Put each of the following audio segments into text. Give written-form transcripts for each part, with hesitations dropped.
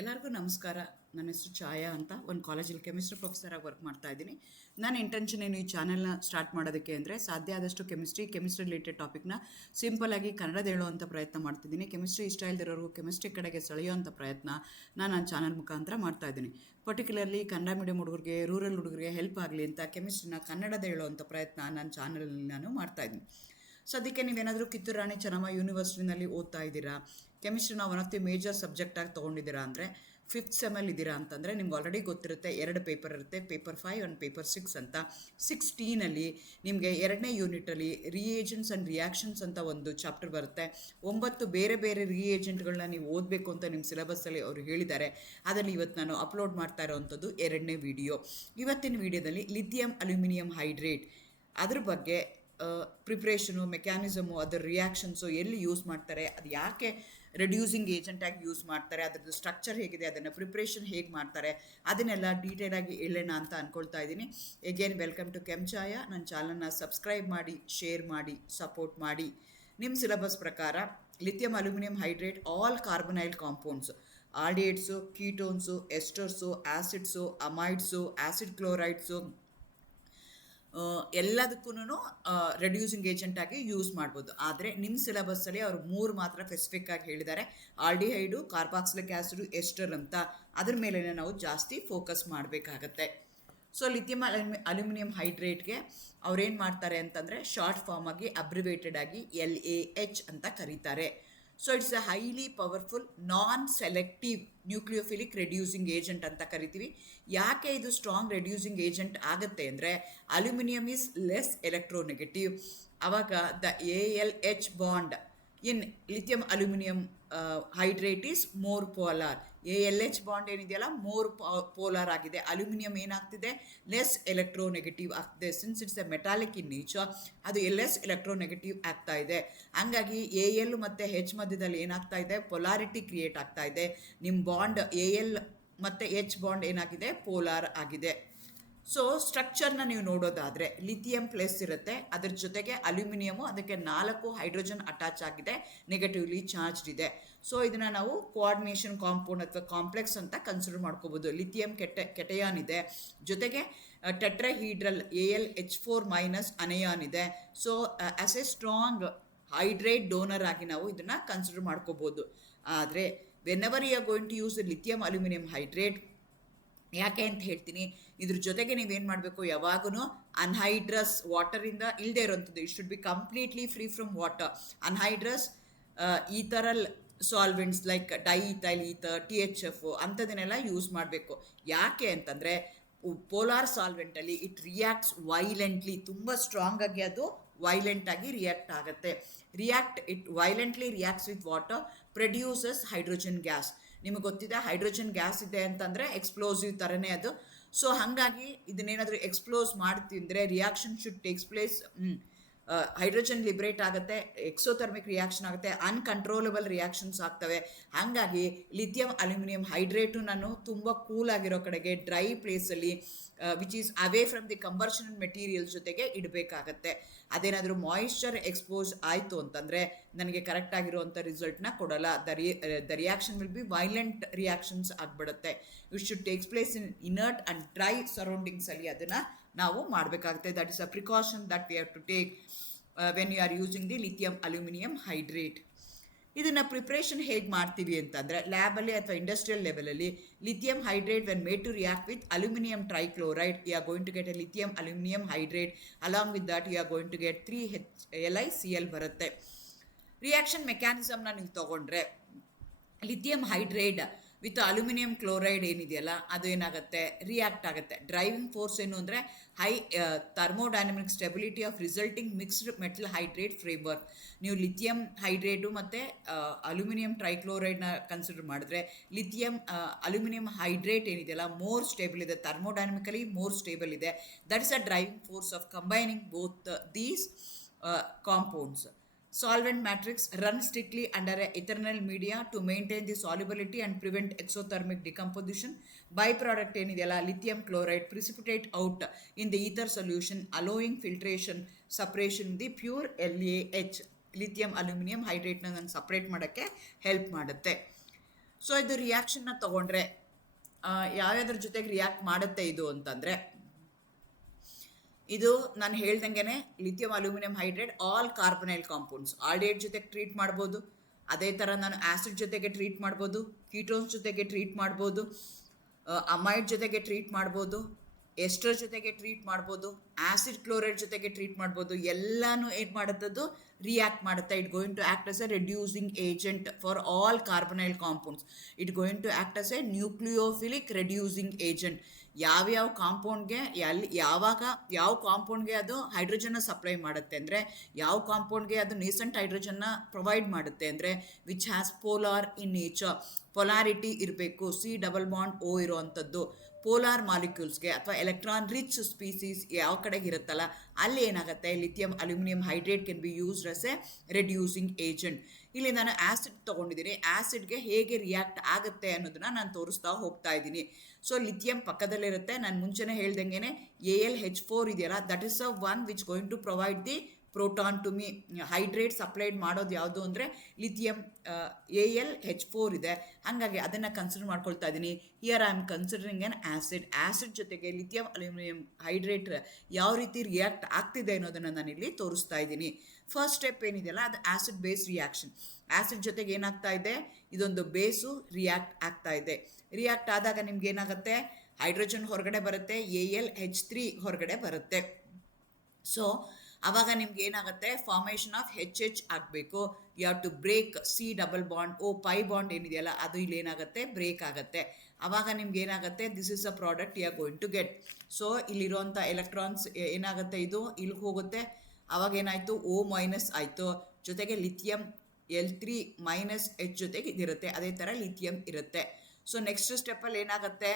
ಎಲ್ಲರಿಗೂ ನಮಸ್ಕಾರ. ನನ್ನ ಹೆಸರು ಛಾಯಾ ಅಂತ. ಒಂದು ಕಾಲೇಜಲ್ಲಿ ಕೆಮಿಸ್ಟ್ರಿ ಪ್ರೊಫೆಸರಾಗಿ ವರ್ಕ್ ಮಾಡ್ತಾ ಇದ್ದೀನಿ. ನನ್ನ ಇಂಟೆನ್ಷನ್ ಏನು ಈ ಚಾನೆಲ್ನ ಸ್ಟಾರ್ಟ್ ಮಾಡೋದಕ್ಕೆ ಅಂದರೆ, ಸಾಧ್ಯ ಆದಷ್ಟು ಕೆಮಿಸ್ಟ್ರಿ ರಿಲೇಟೆಡ್ ಟಾಪಿಕ್ನ ಸಿಂಪಲಾಗಿ ಕನ್ನಡದ ಹೇಳುವಂಥ ಪ್ರಯತ್ನ ಮಾಡ್ತಿದ್ದೀನಿ. ಕೆಮಿಸ್ಟ್ರಿ ಇಷ್ಟ ಇಲ್ದಿರೋರು ಕೆಮಿಸ್ಟ್ರಿ ಕಡೆಗೆ ಸೆಳೆಯುವಂಥ ಪ್ರಯತ್ನ ನಾನು ನನ್ನ ಚಾನಲ್ ಮುಖಾಂತರ ಮಾಡ್ತಾ ಇದ್ದೀನಿ. ಪರ್ಟಿಕ್ಯುಲರ್ಲಿ ಕನ್ನಡ ಮೀಡಿಯಂ ಹುಡುಗರಿಗೆ, ರೂರಲ್ ಹುಡುಗರಿಗೆ ಹೆಲ್ಪ್ ಆಗಲಿ ಅಂತ ಕೆಮಿಸ್ಟ್ರಿನ ಕನ್ನಡದ ಹೇಳುವಂಥ ಪ್ರಯತ್ನ ನನ್ನ ಚಾನಲಲ್ಲಿ ನಾನು ಮಾಡ್ತಾಯಿದ್ದೀನಿ. ಸದ್ಯಕ್ಕೆ ನೀವೇನಾದರೂ ಕಿತ್ತೂರು ರಾಣಿ ಚೆನ್ನಮ್ಮ ಯೂನಿವರ್ಸಿಟಿನಲ್ಲಿ ಓದ್ತಾ ಇದ್ದೀರಾ, ಕೆಮಿಸ್ಟ್ರಿನ ಒನ್ ಆಫ್ ದಿ ಮೇಜರ್ ಸಬ್ಜೆಕ್ಟಾಗಿ ತೊಗೊಂಡಿದ್ದೀರಾ ಅಂದರೆ, 5th ಸೆಮಲ್ಲಿ ಇದ್ದೀರಾ ಅಂತಂದರೆ ನಿಮ್ಗೆ ಆಲ್ರೆಡಿ ಗೊತ್ತಿರುತ್ತೆ, 2 ಪೇಪರ್ ಇರುತ್ತೆ, ಪೇಪರ್ 5 ಆ್ಯಂಡ್ ಪೇಪರ್ 6 ಅಂತ. 6Tನಲ್ಲಿ ನಿಮಗೆ 2ನೇ ಯೂನಿಟಲ್ಲಿ ರಿಯೇಜೆಂಟ್ಸ್ ಆ್ಯಂಡ್ ರಿಯಾಕ್ಷನ್ಸ್ ಅಂತ ಒಂದು ಚಾಪ್ಟರ್ ಬರುತ್ತೆ. 9 ಬೇರೆ ಬೇರೆ ರಿಯೇಜೆಂಟ್ಗಳನ್ನ ನೀವು ಓದಬೇಕು ಅಂತ ನಿಮ್ಮ ಸಿಲೆಬಸ್ಸಲ್ಲಿ ಅವರು ಹೇಳಿದ್ದಾರೆ. ಅದರಲ್ಲಿ ಇವತ್ತು ನಾನು ಅಪ್ಲೋಡ್ ಮಾಡ್ತಾ ಇರೋವಂಥದ್ದು 2ನೇ ವಿಡಿಯೋ. ಇವತ್ತಿನ ವಿಡಿಯೋದಲ್ಲಿ ಲಿಥಿಯಂ ಅಲ್ಯೂಮಿನಿಯಂ ಹೈಡ್ರೇಟ್ ಅದ್ರ ಬಗ್ಗೆ ಪ್ರಿಪ್ರೇಷನು, ಮೆಕ್ಯಾನಿಸಮು, ಅದರ ರಿಯಾಕ್ಷನ್ಸು, ಎಲ್ಲಿ ಯೂಸ್ ಮಾಡ್ತಾರೆ, ಅದು ಯಾಕೆ ರೆಡ್ಯೂಸಿಂಗ್ ಏಜೆಂಟಾಗಿ ಯೂಸ್ ಮಾಡ್ತಾರೆ, ಅದರದ್ದು ಸ್ಟ್ರಕ್ಚರ್ ಹೇಗಿದೆ, ಅದನ್ನು ಪ್ರಿಪ್ರೇಷನ್ ಹೇಗೆ ಮಾಡ್ತಾರೆ, ಅದನ್ನೆಲ್ಲ ಡೀಟೇಲಾಗಿ ಹೇಳೋಣ ಅಂತ ಅಂದ್ಕೊಳ್ತಾ ಇದ್ದೀನಿ. ಎಗೇನ್ ವೆಲ್ಕಮ್ ಟು ಕೆಮ್ಚಾಯ. ನನ್ನ ಚಾನಲ್ನ ಸಬ್ಸ್ಕ್ರೈಬ್ ಮಾಡಿ, ಶೇರ್ ಮಾಡಿ, ಸಪೋರ್ಟ್ ಮಾಡಿ. ನಿಮ್ಮ ಸಿಲೆಬಸ್ ಪ್ರಕಾರ lithium aluminium hydride all carbonyl compounds, aldehydes, ketones, esters, acids, amides, acid chlorides, ಎಲ್ಲದಕ್ಕೂ ರೆಡ್ಯೂಸಿಂಗ್ ಏಜೆಂಟಾಗಿ ಯೂಸ್ ಮಾಡ್ಬೋದು. ಆದರೆ ನಿಮ್ಮ ಸಿಲೆಬಸ್ಸಲ್ಲಿ ಅವರು 3 ಮಾತ್ರ ಸ್ಪೆಸಿಫಿಕ್ ಆಗಿ ಹೇಳಿದ್ದಾರೆ: ಆಲ್ಡಿಹೈಡು, ಕಾರ್ಬಾಕ್ಸಿಲಿಕ್ ಆ್ಯಸಿಡು, ಎಸ್ಟರ್ ಅಂತ. ಅದ್ರ ಮೇಲೆ ನಾವು ಜಾಸ್ತಿ ಫೋಕಸ್ ಮಾಡಬೇಕಾಗತ್ತೆ. ಸೊ ಲಿಥಿಯಂ ಅಲ್ಯೂಮಿನಿಯಂ ಹೈಡ್ರೇಟ್ಗೆ ಅವ್ರೇನು ಮಾಡ್ತಾರೆ ಅಂತಂದರೆ, ಶಾರ್ಟ್ ಫಾರ್ಮ್ ಆಗಿ ಅಬ್ರಿವೇಟೆಡ್ ಆಗಿ LAH ಅಂತ ಕರೀತಾರೆ. So it's A highly powerful non selective nucleophilic reducing agent ಅಂತ ಕರಿತೀವಿ. ಯಾಕೆ ಇದು ಸ್ಟ್ರಾಂಗ್ ರೆಡ್ಯೂಸಿಂಗ್ ಏಜೆಂಟ್ ಆಗುತ್ತೆ ಅಂದರೆ, ಅಲ್ಯೂಮಿನಿಯಂ ಈಸ್ ಲೆಸ್ ಎಲೆಕ್ಟ್ರೋನೆಗೆಟಿವ್. ಆವಾಗ the ALH bond in lithium aluminium hydrate is more polar. ALH bond ಏನಿದೆಯಲ್ಲ, ಮೋರ್ ಪೋಲಾರ್ ಆಗಿದೆ. Aluminium ಏನಾಗ್ತಿದೆ, ಲೆಸ್ ಎಲೆಕ್ಟ್ರೋನೆಗೆಟಿವ್ ಆಗ್ತಿದೆ. Since it's A metallic in nature, ಅದು ಲೆಸ್ ಎಲೆಕ್ಟ್ರೋನೆಗೆಟಿವ್ ಆಗ್ತಾ ಇದೆ. ಹಂಗಾಗಿ AL ಮತ್ತು H ಮಧ್ಯದಲ್ಲಿ ಏನಾಗ್ತಾ ಇದೆ, ಪೊಲಾರಿಟಿ ಕ್ರಿಯೇಟ್ ಆಗ್ತಾ ಇದೆ. ನಿಮ್ಮ ಬಾಂಡ್ AL ಮತ್ತು H ಬಾಂಡ್ ಏನಾಗಿದೆ, ಪೋಲಾರ್ ಆಗಿದೆ. ಸೊ ಸ್ಟ್ರಕ್ಚರ್ನ ನೀವು ನೋಡೋದಾದರೆ, ಲಿಥಿಯಂ ಪ್ಲಸ್ ಇರುತ್ತೆ, ಅದ್ರ ಜೊತೆಗೆ ಅಲ್ಯೂಮಿನಿಯಮು, ಅದಕ್ಕೆ 4 ಹೈಡ್ರೋಜನ್ ಅಟ್ಯಾಚ್ ಆಗಿದೆ, ನೆಗೆಟಿವ್ಲಿ ಚಾರ್ಜ್ಡ್ ಇದೆ. ಸೊ ಇದನ್ನು ನಾವು ಕೋಆರ್ಡಿನೇಷನ್ ಕಾಂಪೌಂಡ್ ಅಥವಾ ಕಾಂಪ್ಲೆಕ್ಸ್ ಅಂತ ಕನ್ಸಿಡರ್ ಮಾಡ್ಕೋಬೋದು. ಲಿಥಿಯಂ ಕೆಟಯಾನ್ ಇದೆ, ಜೊತೆಗೆ ಟೆಟ್ರಾಹೀಡ್ರಲ್ AlH4- ಅನಯಾನ್ ಇದೆ. So as a strong hydrate donor ಆಗಿ ನಾವು ಇದನ್ನು ಕನ್ಸಿಡರ್ ಮಾಡ್ಕೋಬೋದು. ಆದರೆ whenever you are going to use lithium aluminium hydrate, ಯಾಕೆ ಅಂತ ಹೇಳ್ತೀನಿ. ಇದ್ರ ಜೊತೆಗೆ ನೀವೇನು ಮಾಡಬೇಕು, ಯಾವಾಗೂ ಅನ್ಹೈಡ್ರಸ್, ವಾಟರಿಂದ ಇಲ್ಲದೆ ಇರೋಂಥದ್ದು, it should be completely free from water. Anhydrous ethereal solvents like diethyl ether, THF ಅಂಥದನ್ನೆಲ್ಲ ಯೂಸ್ ಮಾಡಬೇಕು. ಯಾಕೆ ಅಂತಂದರೆ, ಪೋಲಾರ್ ಸಾಲ್ವೆಂಟಲ್ಲಿ ಇಟ್ ರಿಯಾಕ್ಟ್ಸ್ ವೈಲೆಂಟ್ಲಿ, ತುಂಬ ಸ್ಟ್ರಾಂಗ್ ಆಗಿ ಅದು ವೈಲೆಂಟ್ ಆಗಿ ರಿಯಾಕ್ಟ್ ಆಗುತ್ತೆ. It violently reacts with water, produces hydrogen gas. ನಿಮಗೆ ಗೊತ್ತಿದೆ, ಹೈಡ್ರೋಜನ್ ಗ್ಯಾಸ್ ಇದೆ ಅಂತಂದರೆ ಎಕ್ಸ್ಪ್ಲೋಸಿವ್ ಥರನೇ ಅದು. ಸೊ ಹಾಗಾಗಿ ಇದನ್ನೇನಾದರೂ ಎಕ್ಸ್ಪ್ಲೋಸ್ ಮಾಡ್ತಿದ್ರೆ, reaction should takes place, hydrogen liberate ಆಗುತ್ತೆ, ಎಕ್ಸೋಥರ್ಮಿಕ್ ರಿಯಾಕ್ಷನ್ ಆಗುತ್ತೆ, ಅನ್ಕಂಟ್ರೋಲಬಲ್ ರಿಯಾಕ್ಷನ್ಸ್ ಆಗ್ತವೆ. ಹಾಗಾಗಿ ಲಿಥಿಯಂ ಅಲ್ಯೂಮಿನಿಯಂ ಹೈಡ್ರೇಟು ನಾನು ತುಂಬ ಕೂಲ್ ಆಗಿರೋ ಕಡೆಗೆ, ಡ್ರೈ ಪ್ಲೇಸಲ್ಲಿ, which is away from the combustion material ಜೊತೆಗೆ ಇಡಬೇಕಾಗತ್ತೆ. ಅದೇನಾದರೂ ಮಾಯಿಶ್ಚರ್ ಎಕ್ಸ್ಪೋಸ್ ಆಯಿತು ಅಂತಂದರೆ ನನಗೆ ಕರೆಕ್ಟಾಗಿರುವಂಥ ರಿಸಲ್ಟ್ನ ಕೊಡಲ್ಲ. The reaction will be violent reactions ಆಗಿಬಿಡುತ್ತೆ. It should takes place in inert and dry ಸರೌಂಡಿಂಗ್ಸಲ್ಲಿ ಅದನ್ನು ನಾವು ಮಾಡಬೇಕಾಗುತ್ತೆ. That is a precaution that we have to take when you are using the lithium aluminium hydride. ಇದನ್ನು preparation ಹೇಗೆ ಮಾಡ್ತೀವಿ ಅಂತಂದರೆ, ಲ್ಯಾಬಲ್ಲಿ ಅಥವಾ ಇಂಡಸ್ಟ್ರಿಯಲ್ ಲೆವೆಲಲ್ಲಿ lithium hydride when made to react with aluminium trichloride, you are going to get a lithium aluminium hydride. Along with that you are going to get 3HLiCl ಬರುತ್ತೆ. Reaction ಮೆಕ್ಯಾನಿಸಮ್ನ ನೀವು ತೊಗೊಂಡ್ರೆ, lithium hydrate with aluminium chloride ಏನಿದೆಯಲ್ಲ, ಅದು ಏನಾಗುತ್ತೆ, react ಆಗುತ್ತೆ. Driving force ಏನು ಅಂದರೆ, high thermodynamic stability of resulting mixed metal hydrate framework. ನೀವು ಲಿಥಿಯಂ ಹೈಡ್ರೇಟು ಮತ್ತು ಅಲ್ಯೂಮಿನಿಯಂ ಟ್ರೈಕ್ಲೋರೈಡ್ನ ಕನ್ಸಿಡರ್ ಮಾಡಿದ್ರೆ, ಲಿಥಿಯಂ ಅಲ್ಯೂಮಿನಿಯಂ ಹೈಡ್ರೇಟ್ ಏನಿದೆಯಲ್ಲ, ಮೋರ್ ಸ್ಟೇಬಲ್ ಇದೆ, ಥರ್ಮೋಡೈನಮಿಕಲಿ ಮೋರ್ ಸ್ಟೇಬಲ್ ಇದೆ. That is a driving force of combining both these compounds. Solvent matrix run strictly under a eternal media to maintain the solubility and prevent exothermic decomposition. Byproduct ಏನಿದೆಯಲ್ಲ, lithium chloride precipitate out in the ether solution, allowing filtration, separation the pure LAH, lithium aluminum hydrate ನ separate ಮಾಡೋಕ್ಕೆ help ಮಾಡುತ್ತೆ. So ಇದು ರಿಯಾಕ್ಷನ್ನ ತಗೊಂಡ್ರೆ ಯಾವ್ಯಾವ್ದ್ರ ಜೊತೆಗೆ react ಮಾಡುತ್ತೆ ಇದು ಅಂತಂದರೆ, ಇದು ನಾನು ಹೇಳ್ದಂಗೆ lithium aluminium hydride all carbonyl compounds aldehyde ಜೊತೆಗೆ ಟ್ರೀಟ್ ಮಾಡ್ಬೋದು. ಅದೇ ಥರ ನಾನು ಆ್ಯಸಿಡ್ ಜೊತೆಗೆ ಟ್ರೀಟ್ ಮಾಡ್ಬೋದು, ಕೀಟೋನ್ಸ್ ಜೊತೆಗೆ ಟ್ರೀಟ್ ಮಾಡ್ಬೋದು, ಅಮೈಡ್ ಜೊತೆಗೆ ಟ್ರೀಟ್ ಮಾಡ್ಬೋದು, ಎಸ್ಟರ್ ಜೊತೆಗೆ ಟ್ರೀಟ್ ಮಾಡ್ಬೋದು, ಆ್ಯಸಿಡ್ ಕ್ಲೋರೈಡ್ ಜೊತೆಗೆ ಟ್ರೀಟ್ ಮಾಡ್ಬೋದು. ಎಲ್ಲನೂ ಏನು ಮಾಡುತ್ತದು ರಿಯಾಕ್ಟ್ ಮಾಡುತ್ತೆ. It going to act as a reducing agent for all carbonyl compounds. It going to act as a nucleophilic reducing agent. ಯಾವ್ಯಾವ ಕಾಂಪೌಂಡ್ಗೆ ಯಾವ ಕಾಂಪೌಂಡ್ಗೆ ಅದು ಹೈಡ್ರೋಜನ್ನ ಸಪ್ಲೈ ಮಾಡುತ್ತೆ ಅಂದರೆ, ಯಾವ ಕಾಂಪೌಂಡ್ಗೆ ಅದು ನೀಸೆಂಟ್ ಹೈಡ್ರೋಜನ್ನ ಪ್ರೊವೈಡ್ ಮಾಡುತ್ತೆ ಅಂದರೆ, which has polar in nature. Polarity ಇರಬೇಕು, C+O ಇರುವಂಥದ್ದು. ಪೋಲಾರ್ ಮಾಲಿಕ್ಯೂಲ್ಸ್ಗೆ ಅಥವಾ ಎಲೆಕ್ಟ್ರಾನ್ ರಿಚ್ ಸ್ಪೀಸೀಸ್ ಯಾವ ಕಡೆಗೆ ಇರುತ್ತಲ್ಲ ಅಲ್ಲಿ ಏನಾಗುತ್ತೆ, lithium aluminium hydrate can be used as a reducing agent. ಇಲ್ಲಿ ನಾನು ಆ್ಯಸಿಡ್ ತೊಗೊಂಡಿದ್ದೀನಿ, ಆ್ಯಸಿಡ್ಗೆ ಹೇಗೆ ರಿಯಾಕ್ಟ್ ಆಗುತ್ತೆ ಅನ್ನೋದನ್ನ ನಾನು ತೋರಿಸ್ತಾ ಹೋಗ್ತಾ ಇದ್ದೀನಿ. ಸೊ ಲಿಥಿಯಂ ಪಕ್ಕದಲ್ಲಿರುತ್ತೆ. ನಾನು ಮುಂಚೆನೇ ಹೇಳ್ದಂಗೆ AlH4 ಇದೆಯಲ್ಲ, that is a one which going to provide the proton to me. Hydride supplied ಮಾಡೋದು ಯಾವುದು ಅಂದರೆ ಲಿಥಿಯಂ AlH4 ಇದೆ. ಹಾಗಾಗಿ ಅದನ್ನು ಕನ್ಸಿಡರ್ ಮಾಡ್ಕೊಳ್ತಾ ಇದ್ದೀನಿ. Here I am considering on acid ಜೊತೆಗೆ ಲಿಥಿಯಂ ಅಲ್ಯೂಮಿನಿಯಂ ಹೈಡ್ರೇಟ್ ಯಾವ ರೀತಿ ರಿಯಾಕ್ಟ್ ಆಗ್ತಿದೆ ಅನ್ನೋದನ್ನು ನಾನಿಲ್ಲಿ ತೋರಿಸ್ತಾ ಇದ್ದೀನಿ. ಫಸ್ಟ್ ಸ್ಟೆಪ್ ಏನಿದೆಯಲ್ಲ ಅದು ಆ್ಯಸಿಡ್ ಬೇಸ್ ರಿಯಾಕ್ಷನ್. ಆ್ಯಸಿಡ್ ಜೊತೆಗೆ ಏನಾಗ್ತಾ ಇದೆ, ಇದೊಂದು ಬೇಸು ರಿಯಾಕ್ಟ್ ಆಗ್ತಾ ಇದೆ. ರಿಯಾಕ್ಟ್ ಆದಾಗ ನಿಮ್ಗೆ ಏನಾಗುತ್ತೆ, ಹೈಡ್ರೋಜನ್ ಹೊರಗಡೆ ಬರುತ್ತೆ, AlH3 ಹೊರಗಡೆ ಬರುತ್ತೆ. ಸೊ ಆವಾಗ ನಿಮ್ಗೆ ಏನಾಗುತ್ತೆ, ಫಾರ್ಮೇಷನ್ ಆಫ್ HH ಆಗಬೇಕು. You have to break C+O pi bond ಏನಿದೆಯಲ್ಲ ಅದು ಇಲ್ಲಿ ಏನಾಗುತ್ತೆ, ಬ್ರೇಕ್ ಆಗುತ್ತೆ. ಆವಾಗ ನಿಮ್ಗೆ ಏನಾಗುತ್ತೆ, this is a product you are going to get. So ಇಲ್ಲಿರುವಂಥ ಎಲೆಕ್ಟ್ರಾನ್ಸ್ ಏನಾಗುತ್ತೆ, ಇದು ಇಲ್ಲಿಗೆ ಹೋಗುತ್ತೆ. ಆವಾಗ ಏನಾಯಿತು, O- ಆಯಿತು. ಜೊತೆಗೆ ಲಿಥಿಯಂ L3- H ಜೊತೆಗೆ ಇದಿರುತ್ತೆ. ಅದೇ ಥರ ಲಿಥಿಯಂ ಇರುತ್ತೆ. ಸೊ ನೆಕ್ಸ್ಟ್ ಸ್ಟೆಪ್ಪಲ್ಲಿ ಏನಾಗುತ್ತೆ,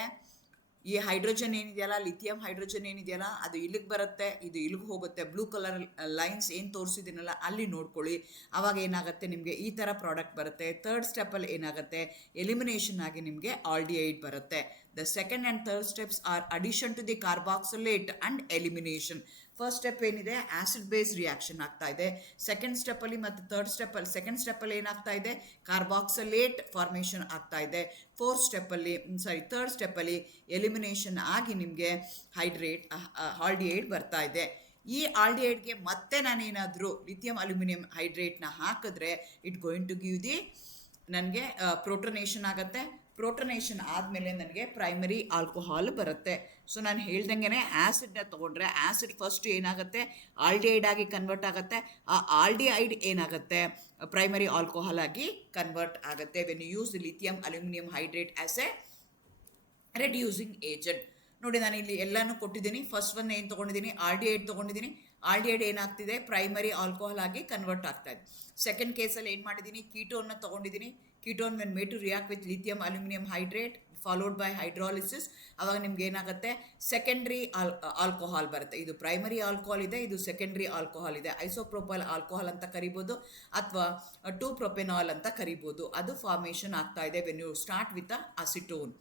ಈ ಹೈಡ್ರೋಜನ್ ಏನಿದೆಯಲ್ಲ, ಲಿಥಿಯಂ ಹೈಡ್ರೋಜನ್ ಏನಿದೆಯಲ್ಲ ಅದು ಇಲ್ಲಿಗೆ ಬರುತ್ತೆ, ಇದು ಇಲ್ಲಿಗೆ ಹೋಗುತ್ತೆ. ಬ್ಲೂ ಕಲರ್ ಲೈನ್ಸ್ ಏನು ತೋರಿಸಿದ್ದೀನಲ್ಲ ಅಲ್ಲಿ ನೋಡ್ಕೊಳ್ಳಿ. ಆವಾಗ ಏನಾಗುತ್ತೆ, ನಿಮಗೆ ಈ ಥರ ಪ್ರಾಡಕ್ಟ್ ಬರುತ್ತೆ. ಥರ್ಡ್ ಸ್ಟೆಪ್ಪಲ್ಲಿ ಏನಾಗುತ್ತೆ, ಎಲಿಮಿನೇಷನ್ ಆಗಿ ನಿಮಗೆ ಆಲ್ಡಿಹೈಡ್ ಬರುತ್ತೆ. The second and third steps are addition to the carboxylate and elimination. First step ಏನಿದೆ, ಆ್ಯಸಿಡ್ ಬೇಸ್ ರಿಯಾಕ್ಷನ್ ಆಗ್ತಾ ಇದೆ. ಸೆಕೆಂಡ್ ಸ್ಟೆಪ್ಪಲ್ಲಿ ಮತ್ತು ಥರ್ಡ್ ಸ್ಟೆಪ್ಪಲ್ಲಿ, ಸೆಕೆಂಡ್ ಸ್ಟೆಪ್ಪಲ್ಲಿ ಏನಾಗ್ತಾ ಇದೆ, ಕಾರ್ಬಾಕ್ಸಿಲೇಟ್ ಫಾರ್ಮೇಷನ್ ಆಗ್ತಾ ಇದೆ. ಥರ್ಡ್ ಸ್ಟೆಪ್ಪಲ್ಲಿ ಎಲಿಮಿನೇಷನ್ ಆಗಿ ನಿಮಗೆ ಆಲ್ಡಿಹೈಡ್ ಬರ್ತಾ ಇದೆ. ಈ ಆಲ್ಡಿಹೈಡ್ಗೆ ಮತ್ತೆ ನಾನೇನಾದರೂ ಲಿಥಿಯಂ ಅಲ್ಯೂಮಿನಿಯಂ ಹೈಡ್ರೇಟ್ನ ಹಾಕಿದ್ರೆ it going to give the ನನಗೆ ಪ್ರೋಟೋನೇಷನ್ ಆಗುತ್ತೆ. ಪ್ರೋಟೋನೇಷನ್ ಆದಮೇಲೆ ನನಗೆ ಪ್ರೈಮರಿ ಆಲ್ಕೋಹಾಲ್ ಬರುತ್ತೆ. ಸೊ ನಾನು ಹೇಳ್ದಂಗೆ ಆ್ಯಸಿಡ್ನ ತೊಗೊಂಡ್ರೆ ಆ್ಯಸಿಡ್ ಫಸ್ಟ್ ಏನಾಗುತ್ತೆ, ಆಲ್ಡಿಹೈಡ್ ಆಗಿ ಕನ್ವರ್ಟ್ ಆಗುತ್ತೆ. ಆ ಆಲ್ಡಿಹೈಡ್ ಏನಾಗುತ್ತೆ, ಪ್ರೈಮರಿ ಆಲ್ಕೋಹಾಲ್ ಆಗಿ ಕನ್ವರ್ಟ್ ಆಗುತ್ತೆ when you use lithium aluminium hydrate as a reducing agent. ನೋಡಿ ನಾನು ಇಲ್ಲಿ ಎಲ್ಲನೂ ಕೊಟ್ಟಿದ್ದೀನಿ. ಫಸ್ಟ್ ಒನ್ ಏನು ತೊಗೊಂಡಿದ್ದೀನಿ, ಆಲ್ಡಿಹೈಡ್ ತೊಗೊಂಡಿದ್ದೀನಿ. ಆಲ್ಡಿಹೈಡ್ ಏನಾಗ್ತಿದೆ, ಪ್ರೈಮರಿ ಆಲ್ಕೋಹಾಲ್ ಆಗಿ ಕನ್ವರ್ಟ್ ಆಗ್ತಾ ಇದೆ. ಸೆಕೆಂಡ್ ಕೇಸಲ್ಲಿ ಏನು ಮಾಡಿದ್ದೀನಿ, ಕೀಟೋನ್ನ ತೊಗೊಂಡಿದ್ದೀನಿ. Ketone when made to react with lithium aluminium hydrate followed by hydrolysis, ಆವಾಗ ನಿಮ್ಗೆ ಏನಾಗುತ್ತೆ, ಸೆಕೆಂಡ್ರಿ ಆಲ್ಕೋಹಾಲ್ ಬರುತ್ತೆ. ಇದು ಪ್ರೈಮರಿ ಆಲ್ಕೋಹಾಲ್ ಇದೆ, ಇದು ಸೆಕೆಂಡ್ರಿ ಆಲ್ಕೋಹಾಲ್ ಇದೆ. ಐಸೋಪ್ರೋಪೈಲ್ ಆಲ್ಕೋಹಾಲ್ ಅಂತ ಕರಿಬೋದು ಅಥವಾ 2-ಪ್ರೊಪೆನಾಲ್ ಅಂತ ಕರಿಬೋದು. ಅದು ಫಾರ್ಮೇಷನ್ ಆಗ್ತಾ ಇದೆ when you start with acetone.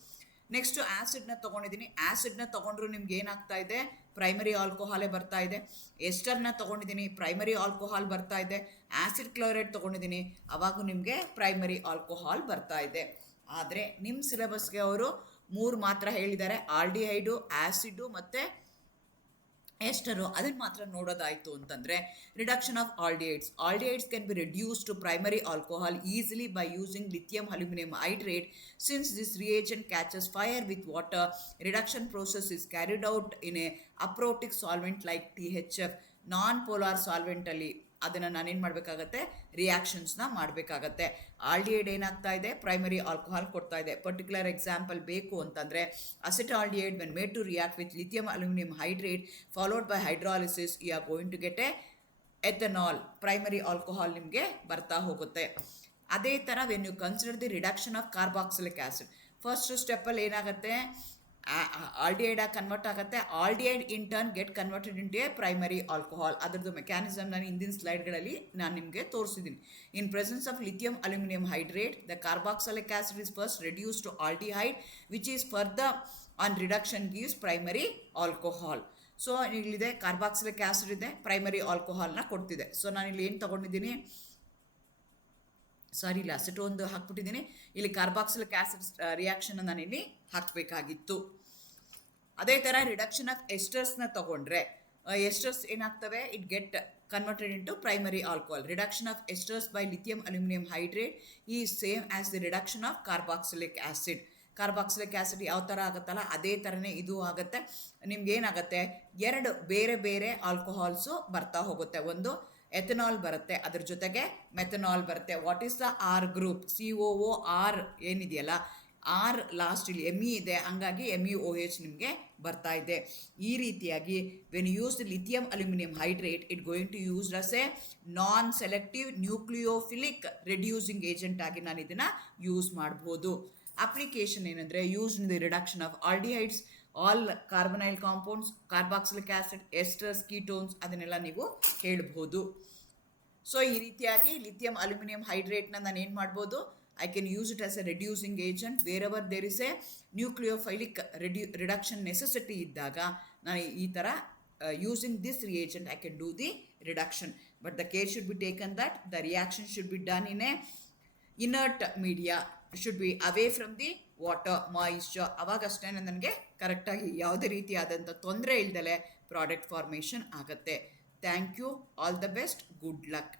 Next ಆ್ಯಸಿಡ್ನ ತೊಗೊಂಡಿದ್ದೀನಿ. ಆ್ಯಸಿಡ್ನ ತೊಗೊಂಡ್ರು ನಿಮ್ಗೆ ಏನಾಗ್ತಾ ಇದೆ, ಪ್ರೈಮರಿ ಆಲ್ಕೋಹಾಲೇ ಬರ್ತಾ ಇದೆ. ಎಸ್ಟರ್ನ ತೊಗೊಂಡಿದ್ದೀನಿ, ಪ್ರೈಮರಿ ಆಲ್ಕೋಹಾಲ್ ಬರ್ತಾ ಇದೆ. ಆ್ಯಸಿಡ್ ಕ್ಲೋರೈಡ್ ತೊಗೊಂಡಿದ್ದೀನಿ, ಅವಾಗೂ ನಿಮಗೆ ಪ್ರೈಮರಿ ಆಲ್ಕೋಹಾಲ್ ಬರ್ತಾ ಇದೆ. ಆದರೆ ನಿಮ್ಮ ಸಿಲೆಬಸ್ಗೆ ಅವರು 3 ಮಾತ್ರ ಹೇಳಿದ್ದಾರೆ, ಆಲ್ಡಿಹೈಡು, ಆ್ಯಸಿಡು ಮತ್ತು ಎಸ್ಟರು. ಅದನ್ನು ಮಾತ್ರ ನೋಡೋದಾಯಿತು ಅಂತಂದರೆ, reduction of aldehydes can be reduce to primary alcohol easily by using lithium aluminium hydride. Since this reagent catches fire with water, reduction process is carried out in a aprotic solvent like THF. Non polar ಸಾಲ್ವೆಂಟಲ್ಲಿ ಅದನ್ನು ನಾನೇನು ಮಾಡಬೇಕಾಗತ್ತೆ, ರಿಯಾಕ್ಷನ್ಸ್ನ ಮಾಡಬೇಕಾಗತ್ತೆ. Aldehyde ಏನಾಗ್ತಾ ಇದೆ, primary alcohol ಕೊಡ್ತಾ ಇದೆ. Particular example ಬೇಕು ಅಂತಂದರೆ, acetaldehyde when made to react with lithium aluminium hydrate followed by hydrolysis, you are going to get a ethanol. Primary alcohol ನಿಮಗೆ ಬರ್ತಾ ಹೋಗುತ್ತೆ. ಅದೇ ಥರ when you consider the reduction of carboxylic acid, first ಸ್ಟೆಪ್ಪಲ್ಲಿ ಏನಾಗುತ್ತೆ, aldehyde ಆಗಿ convert ಆಗುತ್ತೆ. Aldehyde in turn get converted into a primary alcohol. ಅದರದ್ದು ಮೆಕ್ಯಾನಿಸಮ್ ನಾನು ಹಿಂದಿನ ಸ್ಲೈಡ್ಗಳಲ್ಲಿ ನಾನು ನಿಮಗೆ ತೋರಿಸಿದ್ದೀನಿ. In presence of lithium aluminium hydride, the carboxylic acid is first reduce to aldehyde which is further on reduction gives primary alcohol. So ಇಲ್ಲಿದೆ carboxylic acid ಇದೆ, primary ಆಲ್ಕೋಹಾಲ್ನ ಕೊಡ್ತಿದೆ. ಸೊ ನಾನು ಇಲ್ಲಿ ಏನು ತೊಗೊಂಡಿದ್ದೀನಿ, ಸಾರಿ ಇಲ್ಲ ಅಸಿಟೋನ್ದು ಹಾಕ್ಬಿಟ್ಟಿದ್ದೀನಿ, ಇಲ್ಲಿ ಕಾರ್ಬಾಕ್ಸಿಲಿಕ್ ಆಸಿಡ್ ರಿಯಾಕ್ಷನ್ ನಾನು ಇಲ್ಲಿ ಹಾಕಬೇಕಾಗಿತ್ತು. ಅದೇ ಥರ ರಿಡಕ್ಷನ್ ಆಫ್ ಎಸ್ಟರ್ಸ್ನ ತಗೊಂಡ್ರೆ ಎಸ್ಟರ್ಸ್ ಏನಾಗ್ತವೆ, it get converted into primary alcohol. Reduction of esters by lithium aluminium hydride ಈ same as the reduction of carboxylic acid. Carboxylic acid ಯಾವ ಥರ ಆಗುತ್ತಲ್ಲ ಅದೇ ಥರನೇ ಇದು ಆಗುತ್ತೆ. ನಿಮ್ಗೆ ಏನಾಗುತ್ತೆ, ಎರಡು ಬೇರೆ ಬೇರೆ ಆಲ್ಕೋಹಾಲ್ಸು ಬರ್ತಾ ಹೋಗುತ್ತೆ. ಒಂದು ಎಥನಾಲ್ ಬರುತ್ತೆ, ಅದ್ರ ಜೊತೆಗೆ ಮೆಥನಾಲ್ ಬರುತ್ತೆ. What is the R group, COOR ಏನಿದೆಯಲ್ಲ, ಆರ್ ಲಾಸ್ಟ್ ಇಲ್ಲಿ ME ಇದೆ, ಹಂಗಾಗಿ MEOH ನಿಮಗೆ ಬರ್ತಾ ಇದೆ. ಈ ರೀತಿಯಾಗಿ when use lithium aluminium hydrate it going to use as a non selective nucleophilic reducing agent ಆಗಿ ನಾನು ಇದನ್ನು ಯೂಸ್ ಮಾಡ್ಬೋದು. ಅಪ್ಲಿಕೇಶನ್ ಏನಂದರೆ use in the reduction of aldehydes, all carbonyl compounds, carboxylic acid, esters, ketones ಅದನ್ನೆಲ್ಲ ನೀವು ಹೇಳ್ಬೋದು. So ಈ ರೀತಿಯಾಗಿ ಲಿಥಿಯಂ ಅಲ್ಯೂಮಿನಿಯಂ ಹೈಡ್ರೇಟ್ನ ನಾನು ಏನು ಮಾಡ್ಬೋದು, I can use it as a reducing agent wherever there is a nucleophilic reduction necessity ಇದ್ದಾಗ ನಾನು ಈ ಥರ using this reagent I can do the reduction. But the care should be taken that the reaction should be done in a inert media, should be away from the water, moisture. ಅವಾಗಷ್ಟೇ ನನಗೆ ಕರೆಕ್ಟಾಗಿ ಯಾವುದೇ ರೀತಿಯಾದಂಥ ತೊಂದರೆ ಇಲ್ದಲೆ product formation ಆಗುತ್ತೆ. Thank you, all the best, good luck.